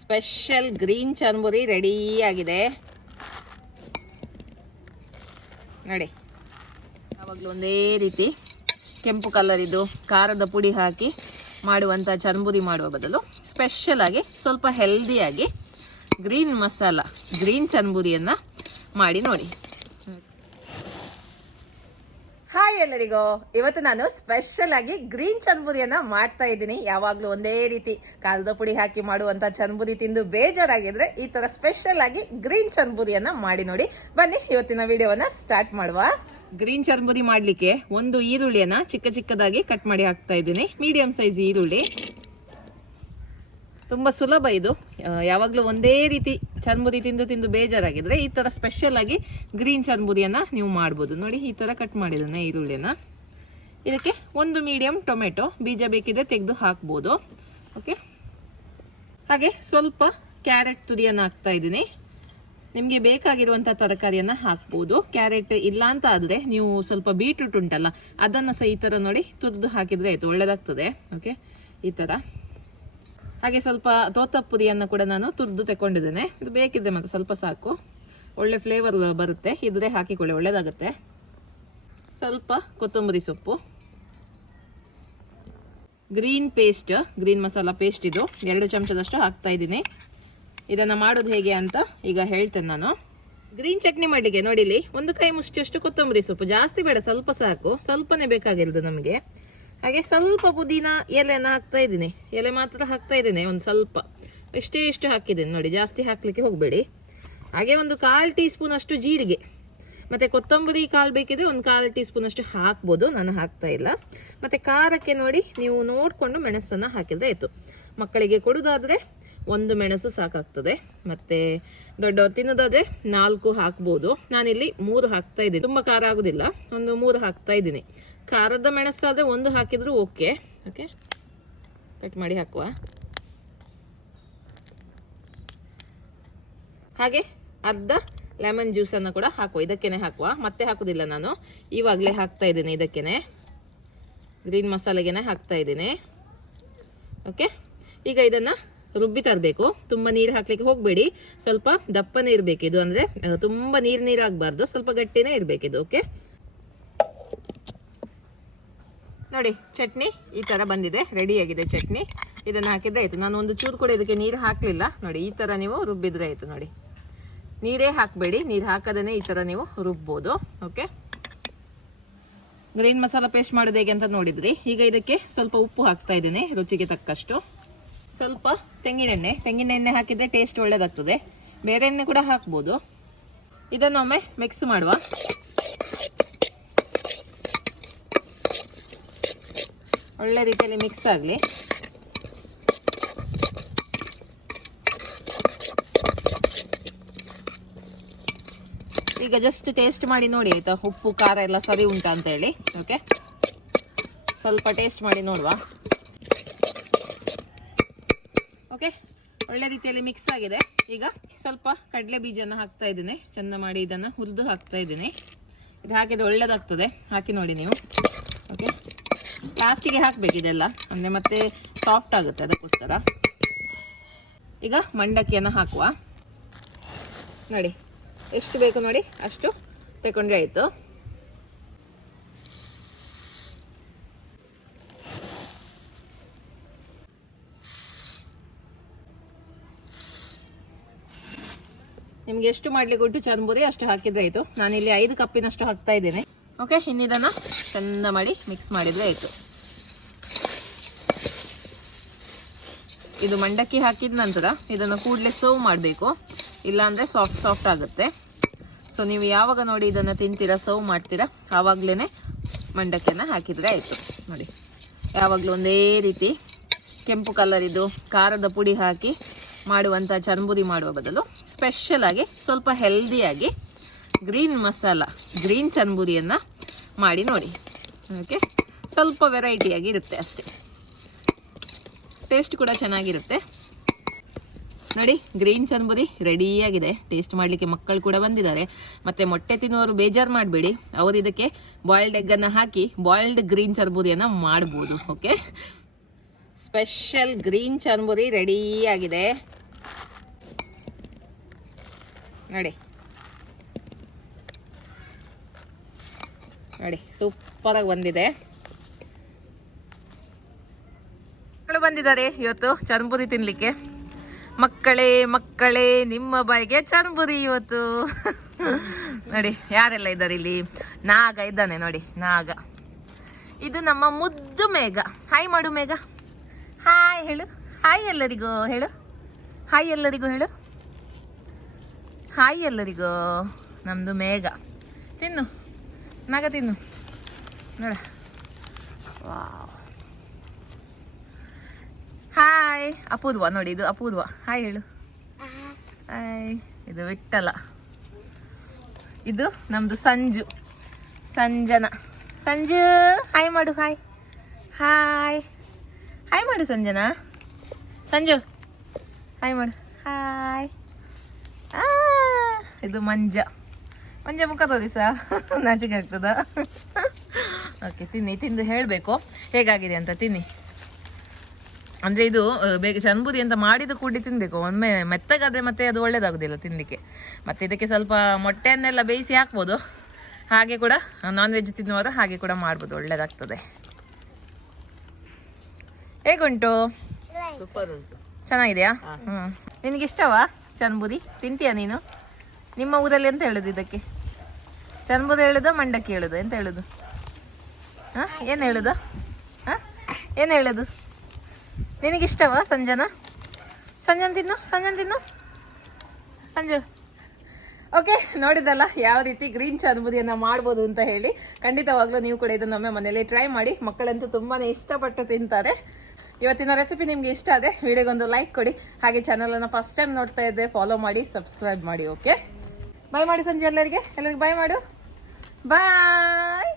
Special green churmuri ready ಆಗಿದೆ ನೋಡಿ. ಯಾವಾಗಲೂ ಒಂದೇ ರೀತಿ ಕೆಂಪು ಕಲರ್ ಇದು ಖಾರದ ಪುಡಿ ಹಾಕಿ ಮಾಡುವಂಥ ಚರ್ಮುರಿ ಮಾಡುವ ಬದಲು ಸ್ಪೆಷಲ್ ಆಗಿ ಸ್ವಲ್ಪ ಹೆಲ್ದಿಯಾಗಿ ಗ್ರೀನ್ ಮಸಾಲ ಗ್ರೀನ್ ಚರ್ಮುರಿಯನ್ನು ಮಾಡಿ ನೋಡಿ. ಹಾಯ್ ಎಲ್ಲರಿಗೂ, ಇವತ್ತು ನಾನು ಸ್ಪೆಷಲ್ ಆಗಿ ಗ್ರೀನ್ ಚರ್ಮುರಿಯನ್ನ ಮಾಡ್ತಾ ಇದ್ದೀನಿ. ಯಾವಾಗ್ಲೂ ಒಂದೇ ರೀತಿ ಖಾರದ ಪುಡಿ ಹಾಕಿ ಮಾಡುವಂತ ಚರ್ಮುರಿ ತಿಂದು ಬೇಜಾರಾಗಿದ್ರೆ ಈ ತರ ಸ್ಪೆಷಲ್ ಆಗಿ ಗ್ರೀನ್ ಚರ್ಮುರಿಯನ್ನ ಮಾಡಿ ನೋಡಿ. ಬನ್ನಿ ಇವತ್ತಿನ ವಿಡಿಯೋವನ್ನ ಸ್ಟಾರ್ಟ್ ಮಾಡುವ. ಗ್ರೀನ್ ಚರ್ಮುರಿ ಮಾಡ್ಲಿಕ್ಕೆ ಒಂದು ಈರುಳ್ಳಿಯನ್ನ ಚಿಕ್ಕ ಚಿಕ್ಕದಾಗಿ ಕಟ್ ಮಾಡಿ ಹಾಕ್ತಾ ಇದ್ದೀನಿ. ಮೀಡಿಯಂ ಸೈಜ್ ಈರುಳ್ಳಿ, ತುಂಬಾ ಸುಲಭ ಇದು. ಯಾವಾಗಲೂ ಒಂದೇ ರೀತಿ ಚರ್ಮುರಿ ತಿಂದು ಬೇಜಾರಾಗಿದ್ರೆ ಈ ತರ ಸ್ಪೆಷಲ್ ಆಗಿ ಗ್ರೀನ್ ಚರ್ಮುರಿಯನ್ನ ನೀವು ಮಾಡ್ಬೋದು. ನೋಡಿ, ಈ ತರ ಕಟ್ ಮಾಡಿದ್ದಾನೆ ಈರುಳ್ಳಿಯನ್ನ. ಇದಕ್ಕೆ ಒಂದು ಮೀಡಿಯಂ ಟೊಮೆಟೊ, ಬೀಜ ಬೇಕಿದ್ರೆ ತೆಗೆದು ಹಾಕ್ಬೋದು. ಓಕೆ, ಹಾಗೆ ಸ್ವಲ್ಪ ಕ್ಯಾರೆಟ್ ತುರಿಯನ್ನು ಹಾಕ್ತಾ ಇದ್ದೀನಿ. ನಿಮಗೆ ಬೇಕಾಗಿರುವಂಥ ತರಕಾರಿಯನ್ನು ಹಾಕ್ಬೋದು. ಕ್ಯಾರೆಟ್ ಇಲ್ಲ ಅಂತ ಆದರೆ ನೀವು ಸ್ವಲ್ಪ ಬೀಟ್ರೂಟ್ ಉಂಟಲ್ಲ, ಅದನ್ನು ಸಹ ಈ ಥರ ನೋಡಿ ತುರಿದು ಹಾಕಿದರೆ ಆಯಿತು, ಒಳ್ಳೆದಾಗ್ತದೆ. ಓಕೆ, ಈ ಥರ. ಹಾಗೆ ಸ್ವಲ್ಪ ತೋತಪುರಿಯನ್ನು ಕೂಡ ನಾನು ತುರಿದು ತಗೊಂಡಿದ್ದೇನೆ. ಇದು ಬೇಕಿದ್ರೆ ಮತ್ತೆ ಸ್ವಲ್ಪ ಸಾಕು, ಒಳ್ಳೆ ಫ್ಲೇವರ್ ಬರುತ್ತೆ. ಇದ್ರೆ ಹಾಕಿಕೊಳ್ಳಿ, ಒಳ್ಳೆಯದಾಗುತ್ತೆ. ಸ್ವಲ್ಪ ಕೊತ್ತಂಬರಿ ಸೊಪ್ಪು, ಗ್ರೀನ್ ಮಸಾಲ ಪೇಸ್ಟ್ ಇದು 2 ಚಮಚದಷ್ಟು ಹಾಕ್ತಾ ಇದ್ದೀನಿ. ಇದನ್ನು ಮಾಡೋದು ಹೇಗೆ ಅಂತ ಈಗ ಹೇಳ್ತೇನೆ ನಾನು. ಗ್ರೀನ್ ಚಟ್ನಿ ಮಾಡಲಿಕ್ಕೆ ನೋಡಿಲಿ, 1 ಕೈ ಮುಷ್ಟಿಯಷ್ಟು ಕೊತ್ತಂಬರಿ ಸೊಪ್ಪು, ಜಾಸ್ತಿ ಬೇಡ, ಸ್ವಲ್ಪ ಸಾಕು, ಸ್ವಲ್ಪನೇ ಬೇಕಾಗಿರೋದು ನಮಗೆ. ಹಾಗೆ ಸ್ವಲ್ಪ ಪುದೀನ ಎಲೆನ ಹಾಕ್ತಾ ಇದ್ದೀನಿ, ಎಲೆ ಮಾತ್ರ ಹಾಕ್ತಾ ಇದ್ದೀನಿ, ಒಂದು ಸ್ವಲ್ಪ ಇಷ್ಟು ಹಾಕಿದ್ದೀನಿ ನೋಡಿ, ಜಾಸ್ತಿ ಹಾಕ್ಲಿಕ್ಕೆ ಹೋಗಬೇಡಿ. ಹಾಗೆ ಒಂದು 1/4 ಟೀ ಸ್ಪೂನ್ ಅಷ್ಟು ಜೀರಿಗೆ, ಮತ್ತೆ ಕೊತ್ತಂಬರಿ ಕಾಳು ಬೇಕಿದ್ರೆ ಒಂದು 1/4 ಟೀ ಸ್ಪೂನ್ ಅಷ್ಟು ಹಾಕ್ಬೋದು, ನಾನು ಹಾಕ್ತಾ ಇಲ್ಲ. ಮತ್ತೆ ಖಾರಕ್ಕೆ ನೋಡಿ ನೀವು ನೋಡಿಕೊಂಡು ಮೆಣಸನ್ನು ಹಾಕಿದ್ರೆ ಆಯಿತು. ಮಕ್ಕಳಿಗೆ ಕೊಡೋದಾದ್ರೆ 1 ಮೆಣಸು ಸಾಕಾಗ್ತದೆ. ಮತ್ತೆ ದೊಡ್ಡವ್ರು ತಿನ್ನೋದಾದ್ರೆ 4 ಹಾಕ್ಬೋದು. ನಾನಿಲ್ಲಿ 3 ಹಾಕ್ತಾ ಇದ್ದೀನಿ, ತುಂಬ ಖಾರ ಆಗೋದಿಲ್ಲ, ಒಂದು 3 ಹಾಕ್ತಾ ಇದ್ದೀನಿ. ಖಾರದ ಮೆಣಸಾದ್ರೆ 1 ಹಾಕಿದ್ರು ಓಕೆ. ಓಕೆ, ಕಟ್ ಮಾಡಿ ಹಾಕುವ. ಹಾಗೆ ಅರ್ಧ ಲೆಮನ್ ಜ್ಯೂಸನ್ನು ಕೂಡ ಹಾಕುವ, ಇದಕ್ಕೇನೆ ಹಾಕುವ, ಮತ್ತೆ ಹಾಕುದಿಲ್ಲ ನಾನು, ಇವಾಗಲೇ ಹಾಕ್ತಾ ಇದ್ದೀನಿ. ಇದಕ್ಕೇನೆ ಗ್ರೀನ್ ಮಸಾಲೆಗೆನೆ ಹಾಕ್ತಾ ಇದ್ದೀನಿ. ಓಕೆ, ಈಗ ಇದನ್ನು ರುಬ್ಬಿ ತರಬೇಕು. ತುಂಬ ನೀರು ಹಾಕ್ಲಿಕ್ಕೆ ಹೋಗಬೇಡಿ, ಸ್ವಲ್ಪ ದಪ್ಪನೇ ಇರಬೇಕು ಇದು, ಅಂದರೆ ತುಂಬ ನೀರಾಗಬಾರ್ದು, ಸ್ವಲ್ಪ ಗಟ್ಟಿನೇ ಇರಬೇಕಿದು. ಓಕೆ ನೋಡಿ, ಚಟ್ನಿ ಈ ಥರ ಬಂದಿದೆ, ರೆಡಿಯಾಗಿದೆ ಚಟ್ನಿ. ಇದನ್ನು ಹಾಕಿದ್ರೆ ಆಯಿತು. ನಾನು ಒಂದು ಚೂರು ಕೂಡ ಇದಕ್ಕೆ ನೀರು ಹಾಕಲಿಲ್ಲ. ನೋಡಿ, ಈ ಥರ ನೀವು ರುಬ್ಬಿದ್ರೆ ಆಯಿತು. ನೋಡಿ, ನೀರೇ ಹಾಕಬೇಡಿ, ನೀರು ಹಾಕದೇ ಈ ಥರ ನೀವು ರುಬ್ಬೋದು. ಓಕೆ, ಗ್ರೀನ್ ಮಸಾಲ ಪೇಸ್ಟ್ ಮಾಡೋದು ಹೇಗೆ ಅಂತ ನೋಡಿದ್ರಿ. ಈಗ ಇದಕ್ಕೆ ಸ್ವಲ್ಪ ಉಪ್ಪು ಹಾಕ್ತಾ ಇದ್ದೀನಿ, ರುಚಿಗೆ ತಕ್ಕಷ್ಟು. ಸ್ವಲ್ಪ ತೆಂಗಿನ ಎಣ್ಣೆ ಹಾಕಿದರೆ ಟೇಸ್ಟ್ ಒಳ್ಳೆಯದಾಗ್ತದೆ. ಬೇರೆ ಎಣ್ಣೆ ಕೂಡ ಹಾಕ್ಬೋದು. ಇದನ್ನೊಮ್ಮೆ ಮಿಕ್ಸ್ ಮಾಡುವ. ಒಳ್ಳೆ ರೀತಿಯಲ್ಲಿ ಮಿಕ್ಸ್ ಆಗಲಿ. ಈಗ ಜಸ್ಟ್ ಟೇಸ್ಟ್ ಮಾಡಿ ನೋಡಿ ಆಯ್ತಾ, ಉಪ್ಪು ಖಾರ ಎಲ್ಲ ಸರಿ ಉಂಟಾ ಅಂತ ಹೇಳಿ. ಓಕೆ, ಸ್ವಲ್ಪ ಟೇಸ್ಟ್ ಮಾಡಿ ನೋಡುವ. ಓಕೆ, ಒಳ್ಳೆ ರೀತಿಯಲ್ಲಿ ಮಿಕ್ಸ್ ಆಗಿದೆ. ಈಗ ಸ್ವಲ್ಪ ಕಡಲೆ ಬೀಜನ ಹಾಕ್ತಾ ಇದ್ದೀನಿ, ಚೆಂದ ಮಾಡಿ ಇದನ್ನು ಹುರಿದು ಹಾಕ್ತಾ ಇದ್ದೀನಿ. ಇದು ಹಾಕಿದ್ರೆ ಒಳ್ಳೇದಾಗ್ತದೆ, ಹಾಕಿ ನೋಡಿ ನೀವು. ಓಕೆ, ಲಾಸ್ಟಿಗೆ ಹಾಕಬೇಕು ಇದೆಲ್ಲ, ಅಂದರೆ ಮತ್ತೆ ಸಾಫ್ಟ್ ಆಗುತ್ತೆ, ಅದಕ್ಕೋಸ್ಕರ. ಈಗ ಮಂಡಕ್ಕಿಯನ್ನು ಹಾಕುವ. ನೋಡಿ, ಎಷ್ಟು ಬೇಕು ನೋಡಿ ಅಷ್ಟು ತಗೊಂಡ್ರೆ ಆಯಿತು. ನಿಮ್ಗೆ ಎಷ್ಟು ಮಾಡ್ಲಿಕ್ಕೆ ಉಂಟು ಚರ್ಮುರಿ ಅಷ್ಟು ಹಾಕಿದ್ರೆ ಆಯಿತು. ನಾನಿಲ್ಲಿ 5 ಕಪ್ಪಿನಷ್ಟು ಹಾಕ್ತಾ ಇದ್ದೇನೆ. ಓಕೆ, ಇನ್ನಿದನ್ನು ಚೆಂದ ಮಾಡಿ ಮಿಕ್ಸ್ ಮಾಡಿದರೆ ಆಯಿತು. ಇದು ಮಂಡಕ್ಕಿ ಹಾಕಿದ ನಂತರ ಇದನ್ನು ಕೂಡಲೇ ಸರ್ವ್ ಮಾಡಬೇಕು, ಇಲ್ಲಾಂದರೆ ಸಾಫ್ಟ್ ಆಗುತ್ತೆ. ಸೊ ನೀವು ಯಾವಾಗ ನೋಡಿ ಇದನ್ನು ತಿಂತೀರಾ, ಸರ್ವ್ ಮಾಡ್ತೀರಾ, ಆವಾಗಲೇ ಮಂಡಕ್ಕಿಯನ್ನು ಹಾಕಿದರೆ ಆಯಿತು. ನೋಡಿ, ಯಾವಾಗಲೂ ಒಂದೇ ರೀತಿ ಕೆಂಪು ಕಲರ್ ಇದು ಖಾರದ ಪುಡಿ ಹಾಕಿ ಮಾಡುವಂಥ ಚರ್ಮುರಿ ಮಾಡುವ ಬದಲು ಸ್ಪೆಷಲ್ ಆಗಿ ಸ್ವಲ್ಪ ಹೆಲ್ದಿಯಾಗಿ ಗ್ರೀನ್ ಮಸಾಲ ಗ್ರೀನ್ ಚರ್ಮುರಿಯನ್ನು ಮಾಡಿ ನೋಡಿ. ಓಕೆ, ಸ್ವಲ್ಪ ವೆರೈಟಿಯಾಗಿ ಇರುತ್ತೆ ಅಷ್ಟೇ, ಟೇಸ್ಟ್ ಕೂಡ ಚೆನ್ನಾಗಿರುತ್ತೆ. ನೋಡಿ, ಗ್ರೀನ್ ಚರ್ಮುರಿ ರೆಡಿಯಾಗಿದೆ. ಟೇಸ್ಟ್ ಮಾಡಲಿಕ್ಕೆ ಮಕ್ಕಳು ಕೂಡ ಬಂದಿದ್ದಾರೆ. ಮತ್ತು ಮೊಟ್ಟೆ ತಿನ್ನುವವರು ಬೇಜಾರು ಮಾಡಬೇಡಿ, ಅವರು ಇದಕ್ಕೆ ಬಾಯ್ಲ್ಡ್ ಎಗ್ಗನ್ನು ಹಾಕಿ ಬಾಯ್ಲ್ಡ್ ಗ್ರೀನ್ ಚರ್ಮುರಿಯನ್ನು ಮಾಡ್ಬೋದು. ಓಕೆ, ಸ್ಪೆಷಲ್ ಗ್ರೀನ್ ಚರ್ಮುರಿ ರೆಡಿಯಾಗಿದೆ. ನೋಡಿ ನೋಡಿ ಸೂಪರಾಗಿ ಬಂದಿದೆ. ಮಕ್ಕಳು ಬಂದಿದ್ದಾರೆ ಇವತ್ತು ಚರ್ಮುರಿ ತಿನ್ಲಿಕ್ಕೆ. ಮಕ್ಕಳೇ ನಿಮ್ಮ ಬಾಯಿಗೆ ಚರ್ಮುರಿ ಇವತ್ತು. ನೋಡಿ ಯಾರೆಲ್ಲ ಇದ್ದಾರೆ ಇಲ್ಲಿ. ನಾಗ ಇದ್ದಾನೆ ನೋಡಿ, ನಾಗ. ಇದು ನಮ್ಮ ಮುದ್ದು ಮೇಘ. ಹಾಯ್ ಮಾಡು ಮೇಘ, ಹಾಯ್ ಹೇಳು. ಹಾಯ್ ಎಲ್ಲರಿಗೂ ಹೇಳು, ಹಾಯ್ ಎಲ್ಲರಿಗೂ ಹೇಳು, ಹಾಯ್ ಎಲ್ಲರಿಗೂ. ನಮ್ದು ಮೇಘ. ತಿನ್ನು ನಾಗ, ತಿನ್ನು ನೋಡ. ಹಾಯ್ ಅಪೂರ್ವ ನೋಡಿ, ಇದು ಅಪೂರ್ವ. ಹಾಯ್ ಹೇಳು. ಹಾಯ್. ಇದು ವಿಠಲ. ಇದು ನಮ್ದು ಸಂಜು, ಸಂಜನ. ಸಂಜು ಹಾಯ್ ಮಾಡು. ಹಾಯ್ ಹಾಯ್ ಹಾಯ್ ಮಾಡು ಸಂಜನಾ. ಸಂಜು ಹಾಯ್ ಮಾಡು. ಹಾಯ್. ಇದು ಮಂಜ. ಮಂಜ ಮುಖ ತೋರಿಸ, ನಾಚಿಕೆ ಆಗ್ತದ. ಓಕೆ, ತಿನ್ನಿ. ತಿಂದು ಹೇಳಬೇಕು ಹೇಗಾಗಿದೆ ಅಂತ. ತಿನ್ನಿ. ಅಂದರೆ ಇದು ಬೇಗ ಚರ್ಮುರಿ ಅಂತ ಮಾಡಿದ ಕೂಡಿ ತಿನ್ನಬೇಕು. ಒಮ್ಮೆ ಮೆತ್ತಗಾದರೆ ಮತ್ತೆ ಅದು ಒಳ್ಳೇದಾಗೋದಿಲ್ಲ ತಿನ್ನಲಿಕ್ಕೆ. ಮತ್ತು ಇದಕ್ಕೆ ಸ್ವಲ್ಪ ಮೊಟ್ಟೆಯನ್ನೆಲ್ಲ ಬೇಯಿಸಿ ಹಾಕ್ಬೋದು. ಹಾಗೆ ಕೂಡ ನಾನ್ ವೆಜ್ ತಿನ್ನುವಾಗ ಹಾಗೆ ಕೂಡ ಮಾಡ್ಬೋದು, ಒಳ್ಳೇದಾಗ್ತದೆ. ಹೇಗುಂಟು? ಸೂಪರ್ ಉಂಟು. ಚೆನ್ನಾಗಿದೆಯಾ? ಹ್ಞೂ. ನಿನಗಿಷ್ಟವಾ ಚರ್ಮುರಿ? ತಿಂತೀಯಾ ನೀನು? ನಿಮ್ಮ ಊರಲ್ಲಿ ಎಂತ ಹೇಳೋದು ಇದಕ್ಕೆ? ಚರ್ಮುರಿ ಹೇಳೋದು, ಮಂಡಕ್ಕಿ ಹೇಳೋದು, ಎಂತ ಹೇಳೋದು? ಹಾಂ, ಏನು ಹೇಳೋದು? ಹಾಂ, ಏನು ಹೇಳೋದು? ನಿನಗಿಷ್ಟವಾ ಸಂಜನಾ? ಸಂಜನ್ ತಿನ್ನು, ಸಂಜನ್ ತಿನ್ನು, ಸಂಜು. ಓಕೆ, ನೋಡಿದಲ್ಲ ಯಾವ ರೀತಿ ಗ್ರೀನ್ ಚರ್ಮುರಿಯನ್ನು ಮಾಡ್ಬೋದು ಅಂತ ಹೇಳಿ. ಖಂಡಿತವಾಗ್ಲೂ ನೀವು ಕೂಡ ಇದನ್ನೊಮ್ಮೆ ಮನೇಲಿ ಟ್ರೈ ಮಾಡಿ. ಮಕ್ಕಳಂತೂ ತುಂಬಾ ಇಷ್ಟಪಟ್ಟು ತಿಂತಾರೆ. ಇವತ್ತಿನ ರೆಸಿಪಿ ನಿಮಗೆ ಇಷ್ಟ ಆದರೆ ವಿಡಿಯೋಗೊಂದು ಲೈಕ್ ಕೊಡಿ. ಹಾಗೆ ಚಾನಲನ್ನು ಫಸ್ಟ್ ಟೈಮ್ ನೋಡ್ತಾ ಇದ್ದರೆ ಫಾಲೋ ಮಾಡಿ, ಸಬ್ಸ್ಕ್ರೈಬ್ ಮಾಡಿ. ಓಕೆ, ಬಾಯ್ ಮಾಡಿ ಸಂಜೆ ಎಲ್ಲರಿಗೆ. ಬಾಯ್ ಮಾಡು. ಬಾಯ್.